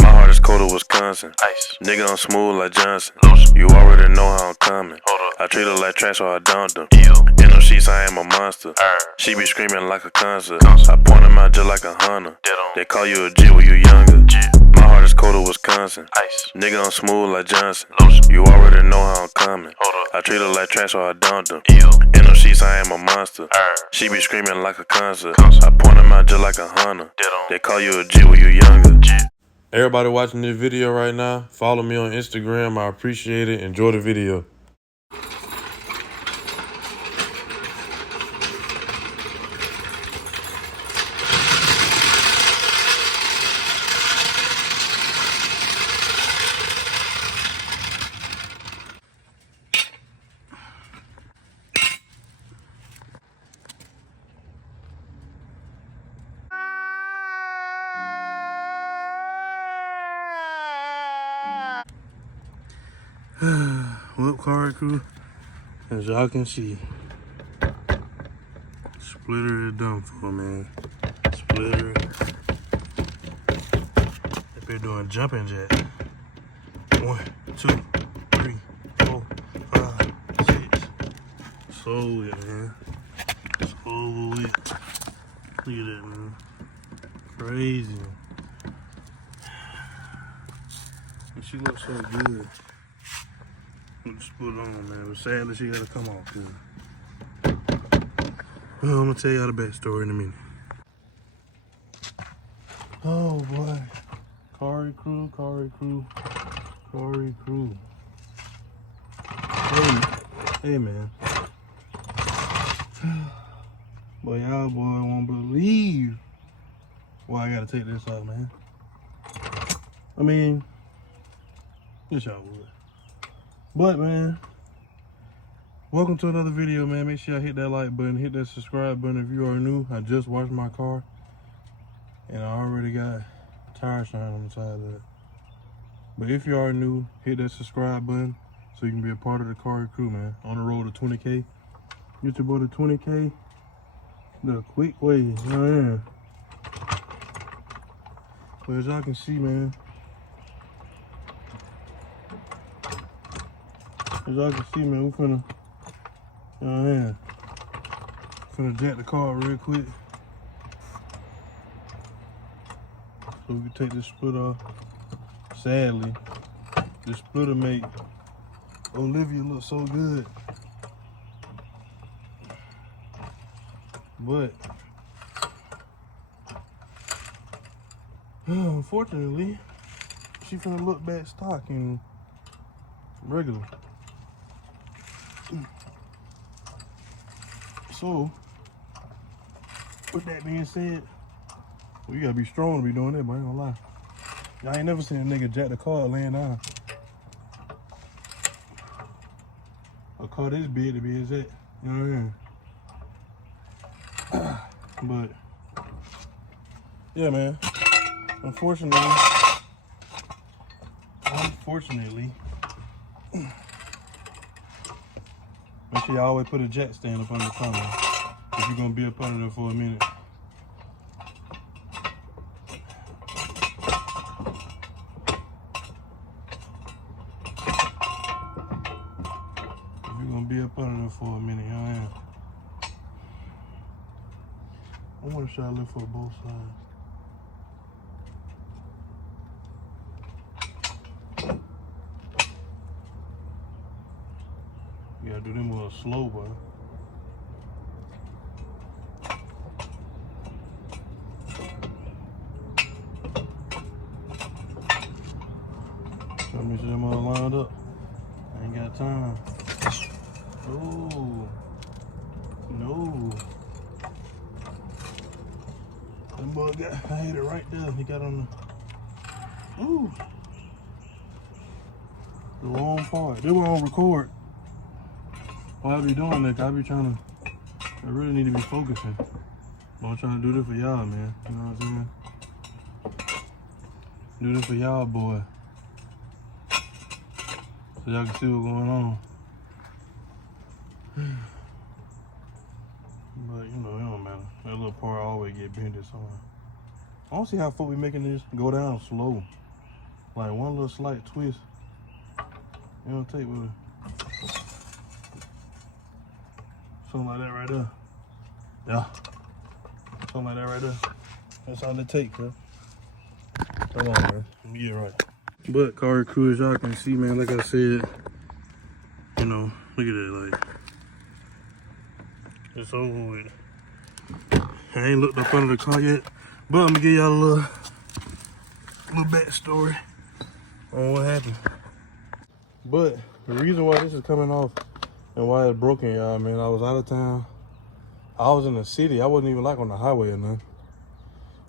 My heart is cold as Wisconsin. Ice. Nigga, I'm smooth like Johnson. Lotion. You already know how I'm coming. I treat her like trash, so I dumped them. In them sheets, I am a monster. She be screaming like a concert. I point them out just like a hunter. They call you a G when you younger. My heart is cold as Wisconsin. Ice. Nigga, I'm smooth like Johnson. Lotion. You already know how I'm coming. I treat her like trash, so I dumped them. In them sheets, I am a monster. She be screaming like a concert. I point them out just like a hunter. They call you a G when you younger. Everybody watching this video right now, follow me on Instagram. I appreciate it. Enjoy the video. Well, Cari crew, as y'all can see, splitter is done for, man. Splitter. They're doing jumping jack. 1, 2, 3, 4, 5, 6. Sold it, man. Sold it. Look at that, man. Crazy. And she looks so good. Just put it on, man. But sadly, she gotta come off, dude. Well, I'm gonna tell y'all the backstory in a minute. Oh boy, Cari crew, Cari crew, Cari crew. Hey, man. Boy, y'all won't believe why I gotta take this out, man. I mean, yes, y'all would. But man, welcome to another video, man. Make sure y'all hit that like button, hit that subscribe button if you are new. I just washed my car and I already got tire shine on the side of it. But if you are new, hit that subscribe button so you can be a part of the Cari crew, man. On the road to 20K. Get your boy to 20K the quick way, you know what I mean? But as y'all can see, man, as y'all can see, man, we finna, you know what I mean? Finna jack the car real quick. So we can take this split off. Sadly, this splitter make Olivia look so good. But unfortunately, she finna look back stock and regular. So, with that being said, well, you gotta be strong to be doing that, but I ain't gonna lie. Y'all ain't never seen a nigga jack the car laying down. A car this big to be exact, you know what I mean? But, yeah, man. Unfortunately, make sure you always put a jack stand up under the car, man, if you're gonna be up under there for a minute. If you're gonna be up under there for a minute, you know what I mean? I want to try to lift for both sides. You gotta do them a little slow, boy. Try to make sure them all lined up. I ain't got time. Oh, no. That boy got, I hit it right there. He got on the, ooh, the wrong part. They were on record. While I be doing that, I be trying to, I really need to be focusing. But I'm trying to do this for y'all, man. You know what I'm saying? Do this for y'all, boy. So y'all can see what's going on. But you know, it don't matter. That little part always get bended somewhere. I don't see how folk be making this go down slow. Like one little slight twist. You don't take with it. Something like that right there. Yeah. Something like that right there. That's all it takes, bro. Come on, man. Let me get it right. But Cari crew, as y'all can see, man, like I said, you know, look at it, like, it's over with. I ain't looked up under the car yet, but I'm gonna give y'all a little backstory on what happened. But the reason why this is coming off and why it's broken, y'all, man, I was out of town. I was in the city. I wasn't even like on the highway or nothing.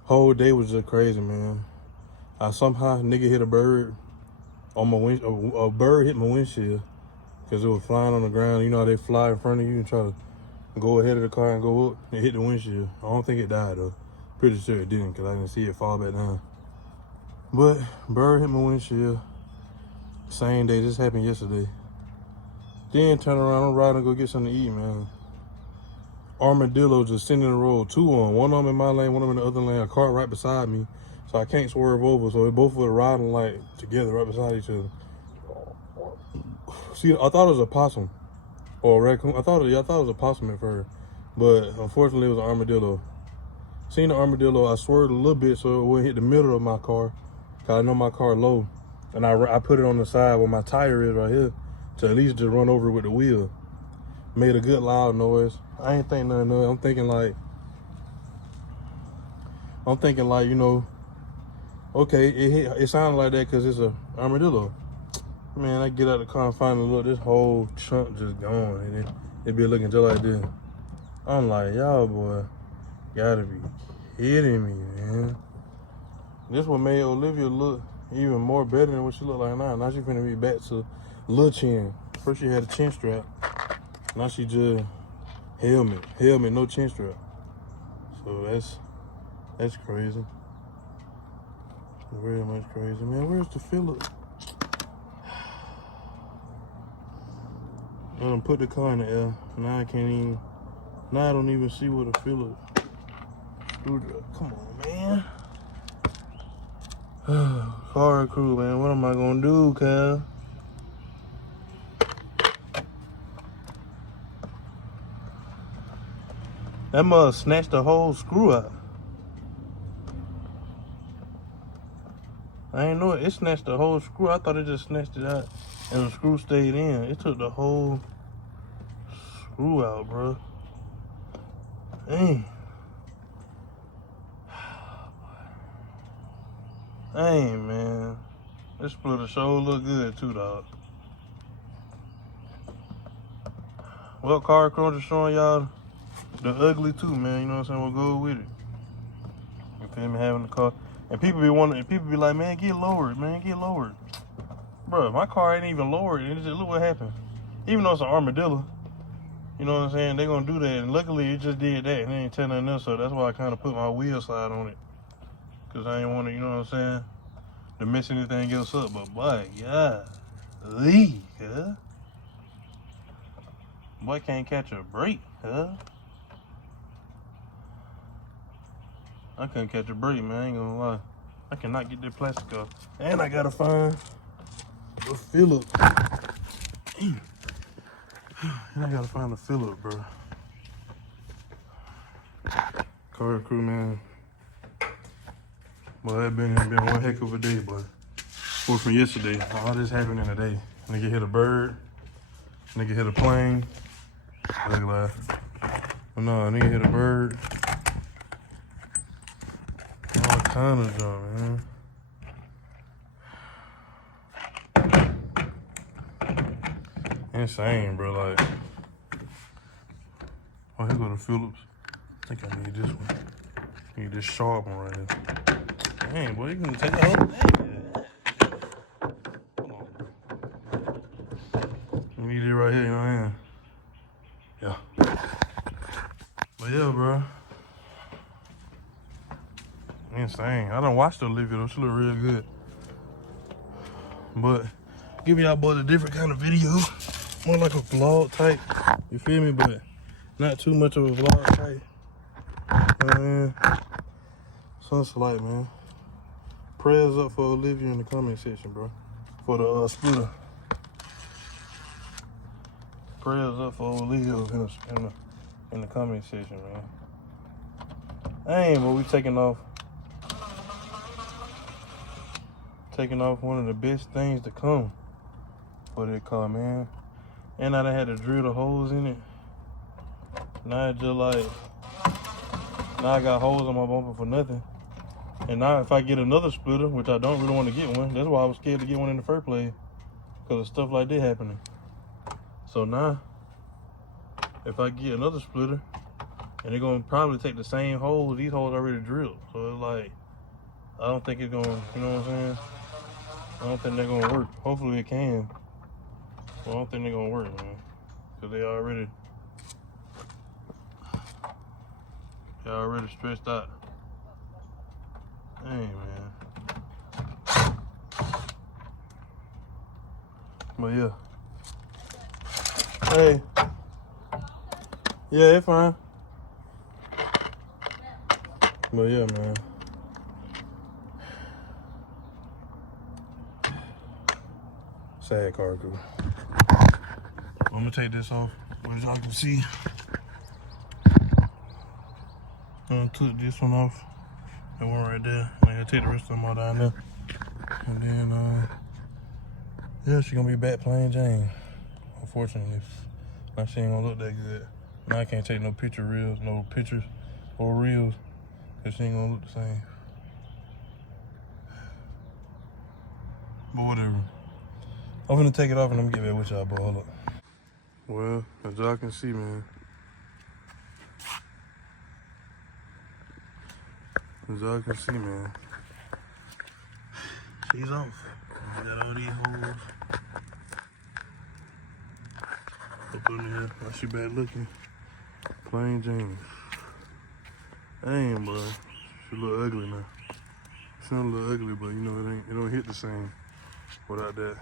Whole day was just crazy, man. I somehow nigga hit a bird on my windshield. A bird hit my windshield because it was flying on the ground. You know how they fly in front of you and try to go ahead of the car and go up and hit the windshield. I don't think it died though. Pretty sure it didn't because I didn't see it fall back down. But bird hit my windshield. Same day. This happened yesterday. Then turn around, I'm riding to go get something to eat, man. Armadillo just sitting in the road, two on. One of them in my lane, one of them in the other lane. A car right beside me, so I can't swerve over. So they both were riding like together right beside each other. See, I thought it was a possum or a raccoon. I thought it was a possum at first, but unfortunately it was an armadillo. Seen the armadillo, I swerved a little bit so it wouldn't hit the middle of my car, cause I know my car low, and I put it on the side where my tire is right here to at least just run over it with the wheel. Made a good loud noise. I ain't think nothing of it. I'm thinking like, you know, okay, it sounded like that because it's a armadillo. Man, I get out the car and find this whole chunk just gone, and it be looking just like this. I'm like, y'all boy, gotta be kidding me, man. This what made Olivia look even more better than what she look like now. Now she finna be back to little chin. First she had a chin strap. Now she just helmet, no chin strap. So that's crazy. Very much crazy, man. Where's the filler? I done put the car in the air. Now I don't even see what the filler. Come on, man. Cari crew, man. What am I gonna do, cuz? That must snatch the whole screw out. I ain't know it. It snatched the whole screw. I thought it just snatched it out and the screw stayed in. It took the whole screw out, bro. Dang. Dang, man. This splitter sure look good too, dog. Well, Cari crew, just showing y'all the ugly too, man. You know what I'm saying? We'll go with it. You feel me? Having the car. And people be like, man, get lowered, man, get lowered. Bro, my car ain't even lowered, and it just look what happened. Even though it's an armadillo, you know what I'm saying? They gonna do that, and luckily it just did that, and they ain't tell nothing else, so that's why I kind of put my wheel slide on it. Cause I ain't want to, you know what I'm saying, to mess anything else up. But boy, golly, huh? Boy can't catch a break, huh? I couldn't catch a break, man. I ain't gonna lie. I cannot get that plastic off. And I gotta find a Phillip. And I gotta find a Phillip, bro. Cari crew, man. Boy, that been one heck of a day, boy. Well, from yesterday, all this happened in a day. Nigga hit a bird. Nigga hit a plane. Look like. Oh, no, nigga hit a bird. All kind of junk, man. Insane, bro. Like, oh, here go the Phillips. I think I need this one. I need this sharp one right here. Dang, boy, you can take the whole thing. Come on, bro. Let me get it right here, you know what I mean? Yeah. But yeah, bro. Insane. I done watched Olivia though. She look real good. But giving y'all boys a different kind of video. More like a vlog type. You feel me? But not too much of a vlog type. Something slight, man. Prayers up for Olivia in the comment section, bro. For the splitter. Prayers up for Olivia in the comment section, man. Dang, but we taking off one of the best things to come for that car, man. And I done had to drill the holes in it. Now it's just like, now I got holes on my bumper for nothing. And now if I get another splitter, which I don't really want to get one, that's why I was scared to get one in the first place, because of stuff like that happening. So now, if I get another splitter, and they're gonna probably take the same holes, these holes already drilled. So it's like, I don't think it's gonna, you know what I'm saying? I don't think they're gonna work. Hopefully it can. But I don't think they're gonna work, man. Cause they already stretched out. Dang, man. But yeah. Hey. Yeah, it's fine. But yeah, man. Sad car crew. I'm gonna take this off, as y'all can see. I'm gonna took this one off. That one right there. I'm gonna take the rest of them all down there. And then, yeah, she gonna be back plain Jane. Unfortunately, now she ain't gonna look that good. Now I can't take no pictures or reels, cause she ain't gonna look the same. But whatever. I'm gonna take it off and I'm gonna get back with y'all, boy. Hold up. Well, as y'all can see, man. As y'all can see, man. She's off. Got all these holes. Up in here. Now she back looking. Plain Jane. Dang, boy. She look ugly now. She don't look ugly, but you know it don't hit the same without that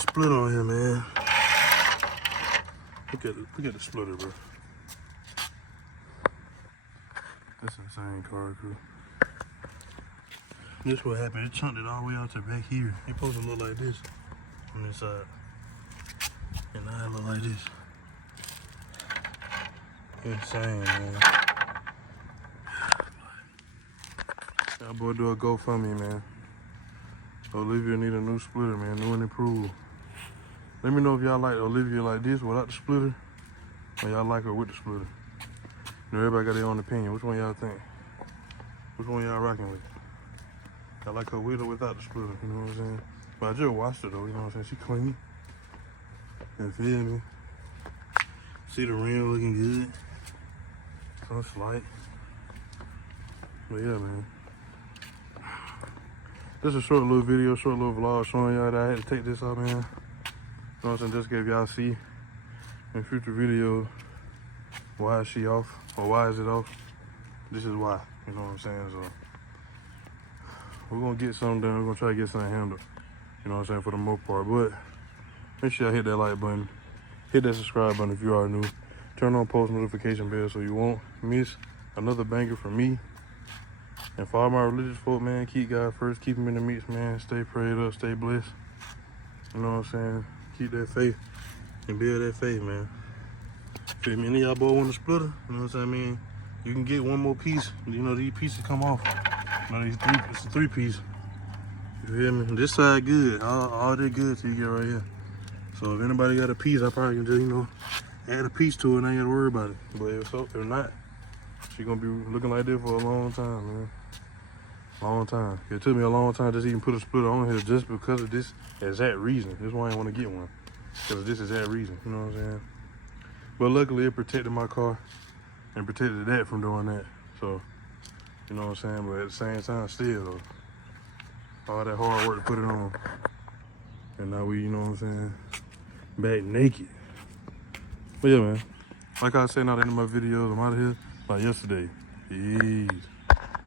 split on here, man. Look at the splitter, bro. That's insane, car crew. This what happened. It chunked it all the way out to back here. It supposed to look like this on this side, and now it look like this. Insane, man. Y'all boy do a GoFundMe, man. Olivia need a new splitter, man. New and improved. Let me know if y'all like Olivia like this without the splitter, or y'all like her with the splitter. You know, everybody got their own opinion. Which one y'all think? Which one y'all rocking with? I like her with or without the splitter, you know what I'm saying? But I just washed her though, you know what I'm saying? She clean. You feel me? See the rim looking good. So slight. But yeah, man. This is a short little video, short little vlog showing y'all that I had to take this off, man. You know what I'm saying? Just give y'all see in future videos why is she off or why is it off. This is why, you know what I'm saying? So we're gonna get something done. We're gonna try to get something handled, you know what I'm saying, for the most part. But make sure y'all hit that like button, hit that subscribe button if you are new, turn on post notification bell so you won't miss another banger from me. And for all my religious folk, man, keep God first, keep him in the mix, man. Stay prayed up, stay blessed. You know what I'm saying? Keep that faith and build that faith, man. Feel me? Any of y'all boy want a splitter? You know what I'm saying? You can get one more piece. You know, these pieces come off. You know, it's a 3-piece. You feel me? This side good. All that good till you get right here. So if anybody got a piece, I probably can just, you know, add a piece to it and I ain't gotta worry about it. But if not, she gonna be looking like this for a long time, man. Long time. It took me a long time just even put a splitter on here just because of this exact reason. This is why I didn't want to get one. Because of this exact reason, you know what I'm saying? But luckily it protected my car and protected that from doing that. So, you know what I'm saying? But at the same time, still though, all that hard work to put it on. And now we, you know what I'm saying, back naked. But yeah, man. Like I said, not the end of my videos, I'm out of here like yesterday. Peace.